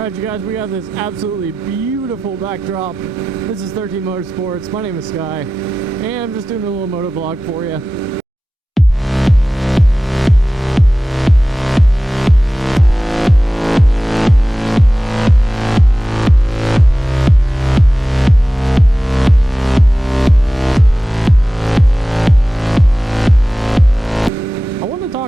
Alright, you guys, we have this absolutely beautiful backdrop. This is 13 Motorsports. My name is Sky, and I'm just doing a little MotoVlog for you.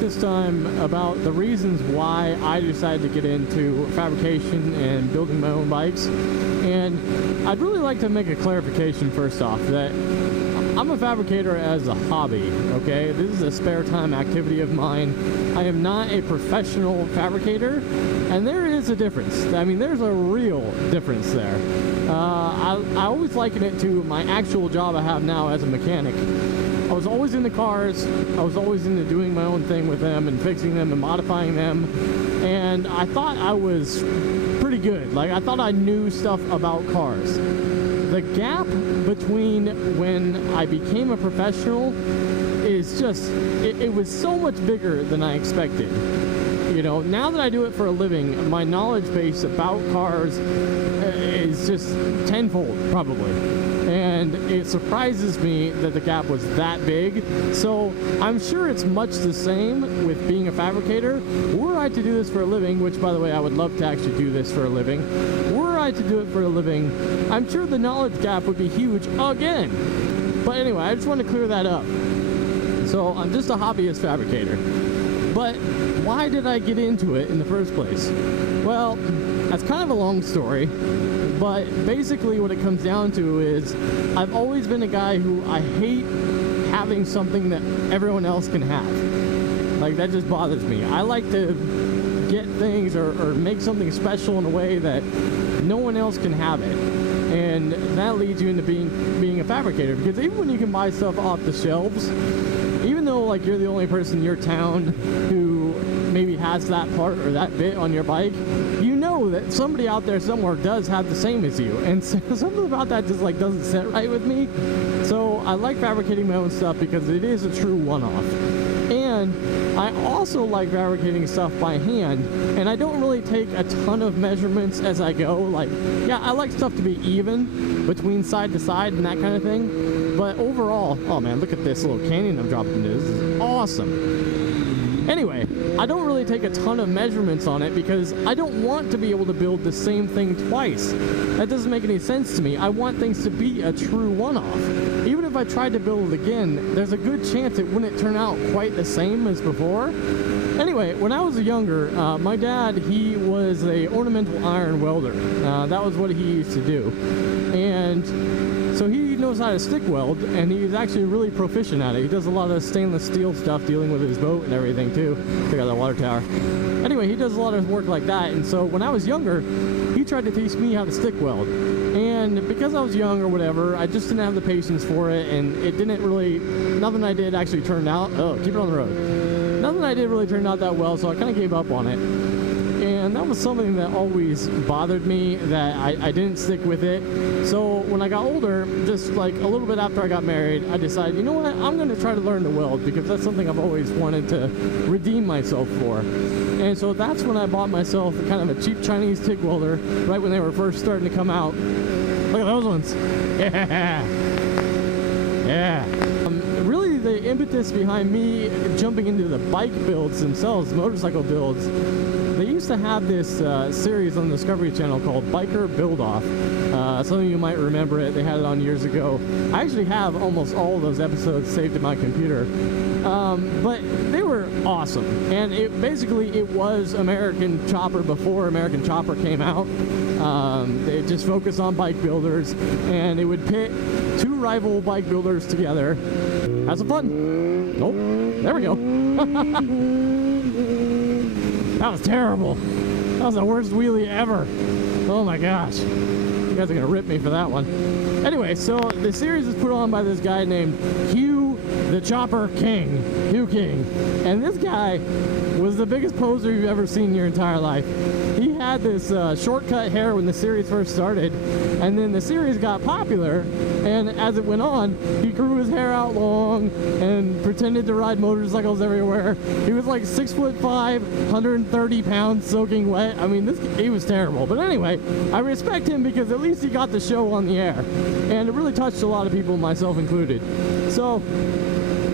This time about the reasons why I decided to get into fabrication and building my own bikes. And I'd really like to make a clarification first off that I'm a fabricator as a hobby, okay? This is a spare time activity of mine. I am not a professional fabricator, and there is a difference. I mean, there's a real difference there. I always liken it to my actual job I have now as a mechanic. I was always into cars, I was always into doing my own thing with them and fixing them and modifying them, and I thought I was pretty good. Like, I thought I knew stuff about cars. The gap between when I became a professional is just, it was so much bigger than I expected. You know, now that I do it for a living, my knowledge base about cars is just tenfold, probably. And it surprises me that the gap was that big. So I'm sure it's much the same with being a fabricator. Were I to do this for a living, which by the way I would love to actually do this for a living, were I to do it for a living, I'm sure the knowledge gap would be huge again. But anyway, I just want to clear that up. So I'm just a hobbyist fabricator. But why did I get into it in the first place? Well, that's kind of a long story. But basically what it comes down to is I've always been a guy who I hate having something that everyone else can have. Like, that just bothers me. I like to get things or make something special in a way that no one else can have it. And that leads you into being a fabricator, because even when you can buy stuff off the shelves, even though like you're the only person in your town who maybe has that part or that bit on your bike, you know that somebody out there somewhere does have the same as you, and so something about that just like doesn't sit right with me. So I like fabricating my own stuff because it is a true one-off. And I also like fabricating stuff by hand, and I don't really take a ton of measurements as I go. Like, yeah, I like stuff to be even between side to side and that kind of thing, but overall, oh man, look at this little canyon I'm dropping into. This is awesome. Anyway, I don't really take a ton of measurements on it because I don't want to be able to build the same thing twice. That doesn't make any sense to me. I want things to be a true one-off. Even if I tried to build it again, there's a good chance it wouldn't turn out quite the same as before. Anyway, when I was younger, my dad, he was a ornamental iron welder. That was what he used to do. And so he knows how to stick weld, and he's actually really proficient at it. He does a lot of stainless steel stuff dealing with his boat and everything too. Check out that water tower. Anyway, he does a lot of work like that, and so when I was younger, he tried to teach me how to stick weld. And because I was young or whatever, I just didn't have the patience for it, and it didn't really, nothing I did actually turned out, oh, keep it on the road. Nothing I did really turned out that well, so I kind of gave up on it. And that was something that always bothered me, that I didn't stick with it. So when I got older, just like a little bit after I got married, I decided, you know what, I'm going to try to learn to weld, because that's something I've always wanted to redeem myself for. And so that's when I bought myself kind of a cheap Chinese TIG welder, right when they were first starting to come out. Look at those ones. Yeah. Yeah. Really the impetus behind me jumping into the bike builds themselves, motorcycle builds, they used to have this series on the Discovery Channel called Biker Build Off. Some of you might remember it. They had it on years ago. I actually have almost all of those episodes saved in my computer. But they were awesome. And it was American Chopper before American Chopper came out. They just focused on bike builders, and it would pit two rival bike builders together. Have some fun. Nope. There we go. That was terrible. That was the worst wheelie ever. Oh my gosh. You guys are gonna rip me for that one. Anyway, so the series is put on by this guy named Hugh the Chopper King. Hugh King. And this guy was the biggest poser you've ever seen in your entire life. He had this shortcut hair when the series first started, and then the series got popular, and as it went on, he grew his hair out long and pretended to ride motorcycles everywhere. He was like 6'5", 130 pounds, soaking wet. I mean, he was terrible. But anyway, I respect him because at least he got the show on the air, and it really touched a lot of people, myself included. So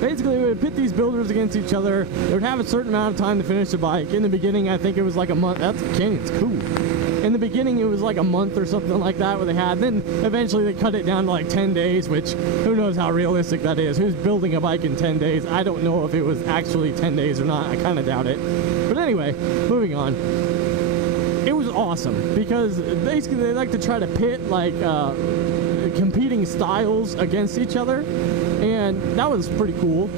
basically, we would pit these builders against each other. They would have a certain amount of time to finish the bike. In the beginning, I think it was like a month. That's Canyon's cool. In the beginning, it was like a month or something like that where they had. Then eventually they cut it down to like 10 days, which who knows how realistic that is. Who's building a bike in 10 days? I don't know if it was actually 10 days or not. I kind of doubt it. But anyway, moving on. It was awesome because basically they like to try to pit like competing styles against each other, and that was pretty cool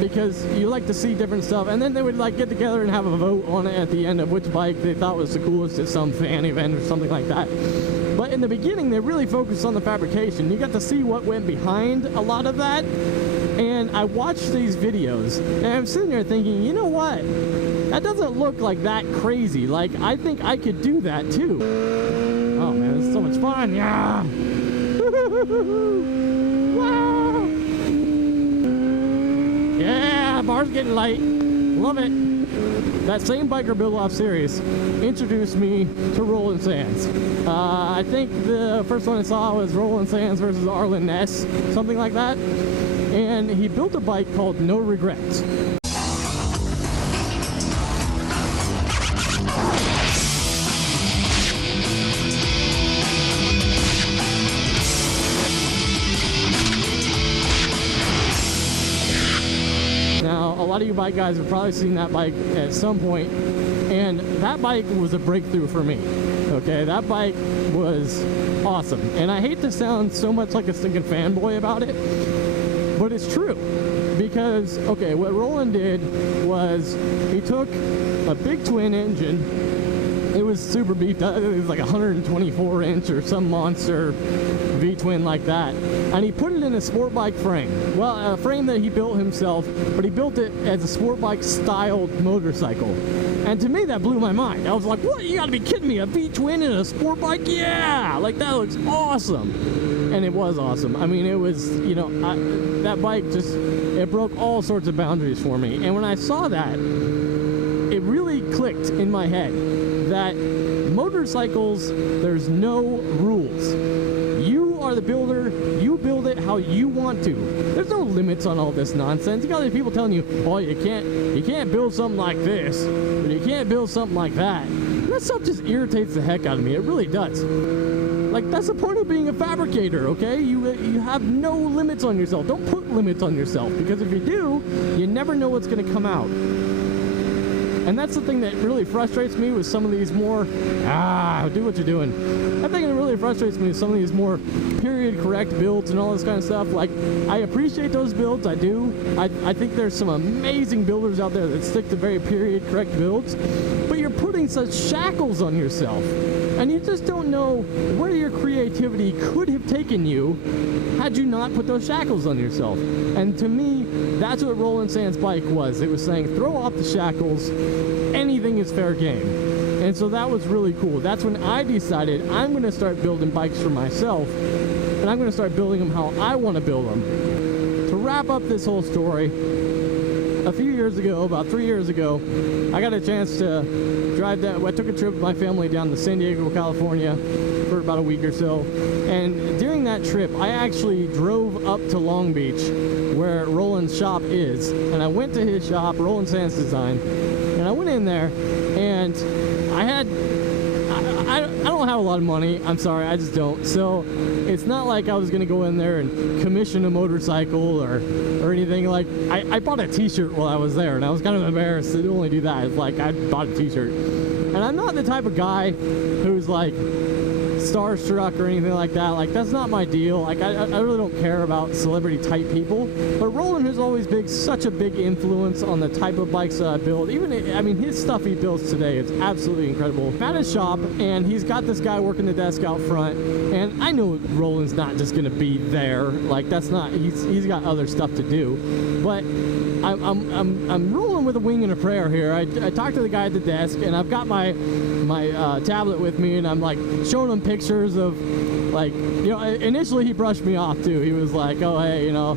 because you like to see different stuff, and then they would like get together and have a vote on it at the end of which bike they thought was the coolest at some fan event or something like that. But in the beginning, they really focused on the fabrication. You got to see what went behind a lot of that, and I watched these videos, and I'm sitting there thinking, you know what? That doesn't look like that crazy. Like, I think I could do that too. Oh man, this is so much fun. Yeah! Wow! Yeah, bar's getting light. Love it. That same Biker Build-Off series introduced me to Roland Sands. I think the first one I saw was Roland Sands versus Arlen Ness, something like that. And he built a bike called No Regrets. A lot of you bike guys have probably seen that bike at some point, and that bike was a breakthrough for me. Okay, that bike was awesome, and I hate to sound so much like a stinking fanboy about it, but it's true. Because, okay, what Roland did was he took a big twin engine. It was super beefed up. It was like 124 inch or some monster V-twin like that, and he put it in a sport bike frame. Well, a frame that he built himself, but he built it as a sport bike styled motorcycle. And to me, that blew my mind. I was like, what? You gotta be kidding me. A V-twin in a sport bike? Yeah! Like, that looks awesome. And it was awesome. I mean, it was, you know, that bike just, it broke all sorts of boundaries for me. And when I saw that, it really clicked in my head that motorcycles, there's no rules. You are the builder, you build it how you want to. There's no limits on all this nonsense. You got these people telling you, oh, you can't build something like this, or you can't build something like that. And that stuff just irritates the heck out of me. It really does. Like, that's the point of being a fabricator, okay? You have no limits on yourself. Don't put limits on yourself, because if you do, you never know what's going to come out. And that's the thing that really frustrates me with some of these more, do what you're doing. I think it really frustrates me with some of these more period correct builds and all this kind of stuff. Like, I appreciate those builds, I do. I think there's some amazing builders out there that stick to very period correct builds, but you're putting such shackles on yourself. And you just don't know where your creativity could have taken you had you not put those shackles on yourself. And to me, that's what Roland Sands' bike was. It was saying, throw off the shackles, anything is fair game. And so that was really cool. That's when I decided I'm going to start building bikes for myself, and I'm going to start building them how I want to build them. To wrap up this whole story, a few years ago, about 3 years ago, I got a chance to drive down. I took a trip with my family down to San Diego, California for about a week or so. And during that trip, I actually drove up to Long Beach, where Roland's shop is. And I went to his shop, Roland Sands Design, and I went in there, and I don't have a lot of money. I'm sorry, I just don't. So it's not like I was gonna go in there and commission a motorcycle or anything. Like, I bought a t-shirt while I was there, and I was kind of embarrassed to only do that. It's like, I bought a t-shirt. And I'm not the type of guy who's like starstruck or anything like that. Like, that's not my deal. Like, I really don't care about celebrity type people. But Roland has always been such a big influence on the type of bikes that I build. Even, I mean, his stuff he builds today is absolutely incredible. I'm at his shop, and he's got this guy working the desk out front, and I know Roland's not just gonna be there. Like, that's not, he's got other stuff to do. But I'm rolling with a wing and a prayer here. I talked to the guy at the desk, and I've got my my tablet with me, and I'm like showing him pictures of, like, you know, initially he brushed me off too. He was like, oh hey, you know,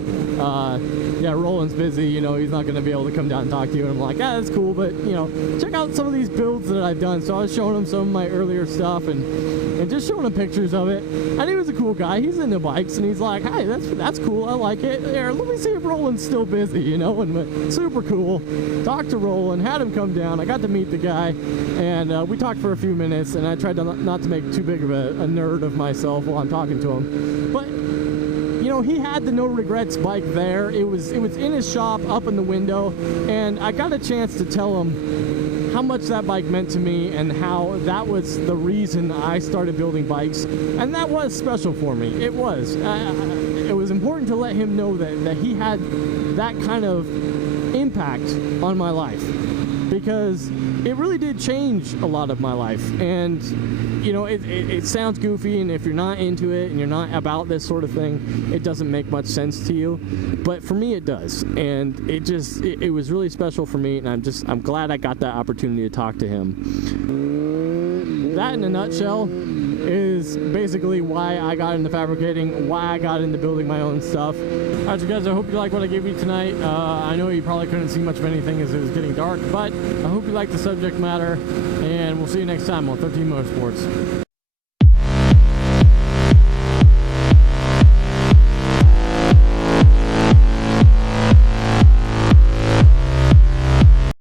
yeah, Roland's busy, you know, he's not gonna be able to come down and talk to you. And I'm like, ah, that's cool, but you know, check out some of these builds that I've done. So I was showing him some of my earlier stuff and just showing him pictures of it. And he was a cool guy. He's into bikes, and he's like, hey, that's cool, I like it. Here, let me see if Roland's still busy, you know. And went, super cool. Talked to Roland, had him come down. I got to meet the guy, and we talked for a few minutes, and I tried to not to make too big of a nerd of myself while I'm talking to him. But you know, he had the no regrets bike there. It was in his shop, up in the window, and I got a chance to tell him how much that bike meant to me and how that was the reason I started building bikes. And that was special for me. It was. It was important to let him know that he had that kind of impact on my life, because it really did change a lot of my life. And you know, it sounds goofy, and if you're not into it and you're not about this sort of thing, it doesn't make much sense to you, but for me it does. And it was really special for me, and I'm glad I got that opportunity to talk to him. That in a nutshell is basically why I got into fabricating, why I got into building my own stuff. Alright, so guys, I hope you like what I gave you tonight. I know you probably couldn't see much of anything as it was getting dark, but I hope you like the subject matter, and we'll see you next time on 13 Motorsports.